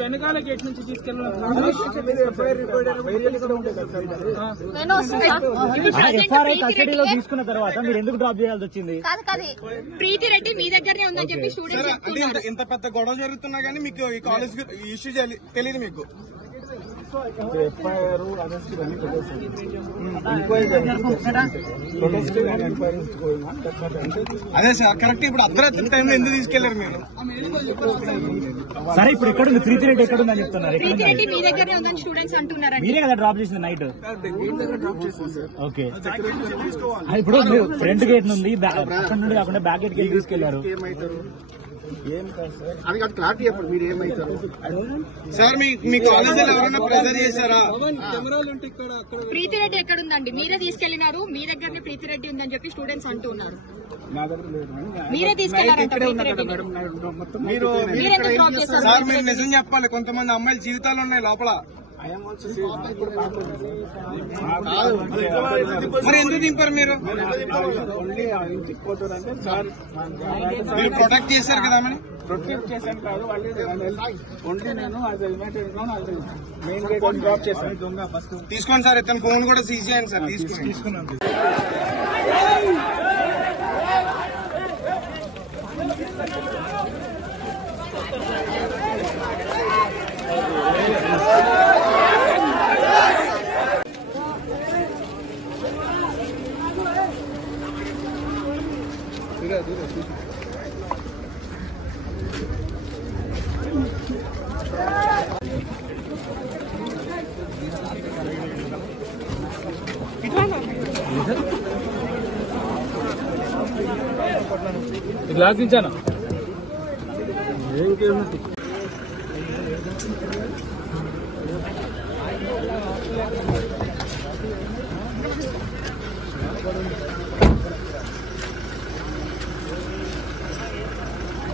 వెనకాల గేట్ నుంచి తీసుకెళ్ళారు. కస్టడీలో తీసుకున్న తర్వాత మీరు ఎందుకు డ్రాప్ చేయాల్సి వచ్చింది? ప్రీతి రెడ్డి మీ దగ్గరనే ఉందని చెప్పి స్టూడెంట్స్ ఇంత పెద్ద గొడవ జరుగుతున్నా గానీ మీకు ఈ కాలేజ్ ఇష్యూ తెలియదు మీకు? ఎఫ్ఐఆర్ అరెస్ట్ ఇవన్నీ అదే సార్ కరెక్ట్. ఇప్పుడు అర్ధరాత్రి టైంలో ఎందుకు తీసుకెళ్లారు మీరు? సరే ఇప్పుడు ఇక్కడ ఉంది ప్రీతి రెడ్డి ఎక్కడ ఉందని చెప్తున్నారు. ప్రీతి రెడ్డి మీ దగ్గరనే ఉందని స్టూడెంట్స్ అంటున్నారు. మీరే కదా డ్రాప్ చేసింది నైట్? ఓకే, ఇప్పుడు మీరు ఫ్రంట్ గేట్ నుండి అక్కడ నుండి కాకుండా బ్యాక్ గేట్ కి తీసుకెళ్లారు. ఏం కాదు సార్, అది కాదు క్లారిటీ చెప్పండి. మీరు ఏమైతారు సార్? మీ కాలేజీలో ఎవరైనా ప్రెజర్ చేశారా? ప్రీతి రెడ్డి ఎక్కడ ఉందండి? మీరే తీసుకెళ్లినారు, మీ దగ్గరనే ప్రీతి రెడ్డి ఉందని చెప్పి స్టూడెంట్స్ అంటున్నారు. మీరే తీసుకెళ్లారంట సార్. మీరు నిజం చెప్పాలి, కొంతమంది అమ్మాయిల జీవితాలు ఉన్నాయి లోపల. మరి ఎందుకు దింపారు మీరు? మీరు ప్రొటెక్ట్ చేశారు కదా? మరి ప్రొటెక్ట్ చేశాను కాదు, ఓన్లీ నేను మెయిన్ గేట్ డ్రాప్ చేశాను. తీసుకోండి సార్, ఇతను ఫోన్ కూడా సీజ్ చేయండి సార్. తీసుకున్నాను. గ్లాస్ ఇచ్చాను.